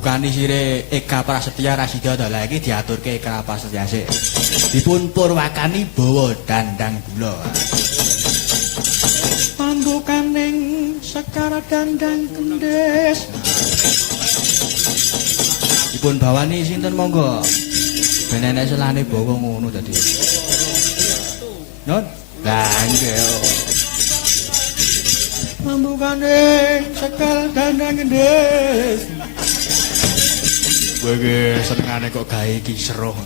pambukani sire Eka Prasetya Rasida dalah iki diaturke Eka Prasetya sik. Dipun purwakani bawa dandang gula. Pambukaning Sekar Dandang Kendhis. Dipun bawani sinten monggo? Ben enek selane bawa ngono dadi. Nun, lah nggih. Pambukaning Sekar Dandang Kendhis. Kowe senengane kok gawe iki seruh.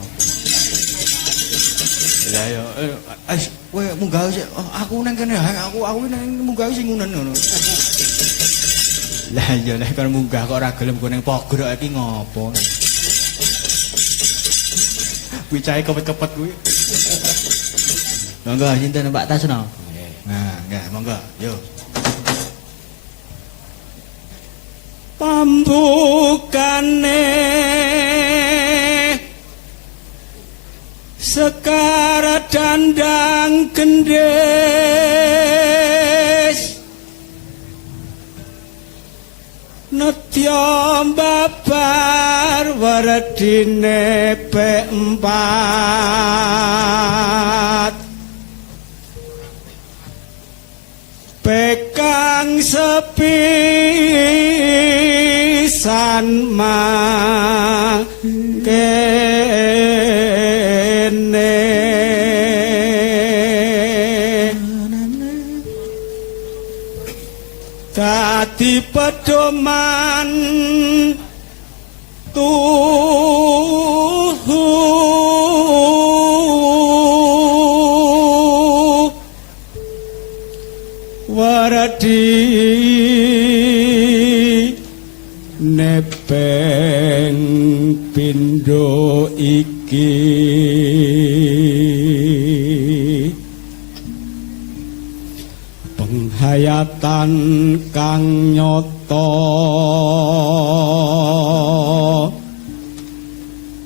Lah ya, kowe munggah sik. Aku nang kene, aku nang munggah sing ngunen ngono. Lah ya nek kon munggah kok ora gelem go ning pogrok iki ngopo? Kuwi cahe kepet-kepet kuwi. Monggo sinten Pak Tasno? Nah, nggih, monggo. Yo. Pambukane Sekar Dandang Kendhis Netya mbabar waredine P4 Pekang sepisan kene dadi pedoman waradi nepeng pindho iki penghayatan kang nyata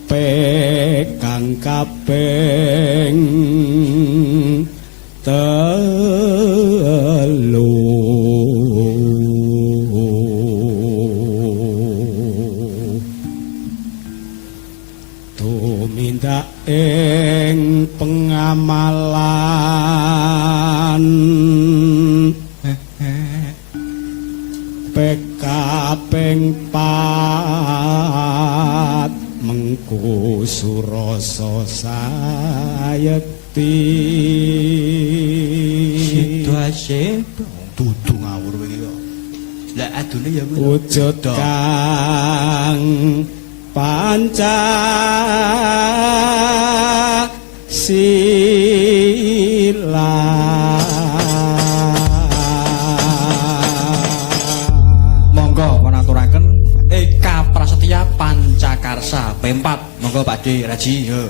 pekang kaping telu tumindak ing pengamalan pekaping 4 mengku surasa sayekti situasi dudu ngawur kowe iki kok lah adune ya wujud kang panca sila monggo menaturaken Eka Prasetya Pancakarsa P4 monggo Pak D Raji yo.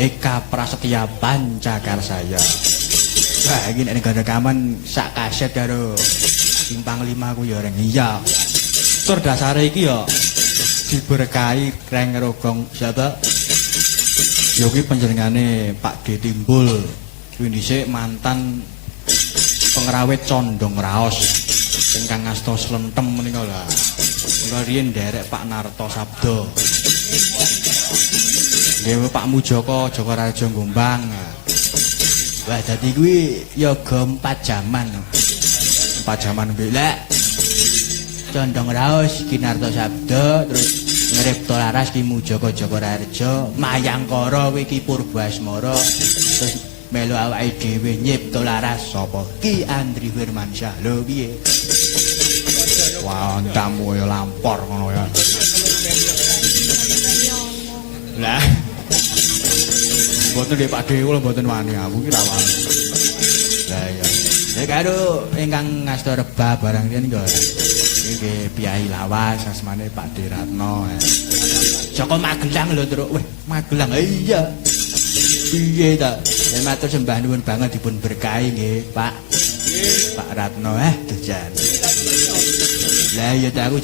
Eka Prasetya Pancakarsaya. Wah, iki nek ning rekaman sak kaset karo sing panglima ku ya reng. Iya. Tur dasare iki ya diberkahi Reng Rogong siapa? Ya kuwi panjenengane Pak D Timbul. Kuwi dhisik mantan pengrawit Condong Raos ingkang ngasta Slentem menika lho. Mula riyen nderek Pak Narto Sabdo. Nggih Pak Mujoko Joko Rajo Gombang. Wah dadi kuwi ya go 4 jaman. 4 jaman belek. Condong Raos Ki Narto Sabdo terus Ngripta Laras Ki Mujoko Joko Rajo, Mayangkara kuwi Ki Purbasmara terus melu awake dhewe nyipta laras sapa Ki Andri Firmansyah. Lho piye? Wah, tamu ya lampor ngono ya. Lah. Mboten Pak Dewa mboten wani aku ki ra wani. Lah ya. Ya karo ingkang ngasta rebah barang riyen kok. Iki Piyai Lawas asmane Pak Diratno. Joko Magelang lho, Truk. Weh, Magelang. Iya. Piye ta? Yen matur sembah nuwun banget dipun berkahi nggih, Pak. Pak Ratno, dojan. Lah ya aku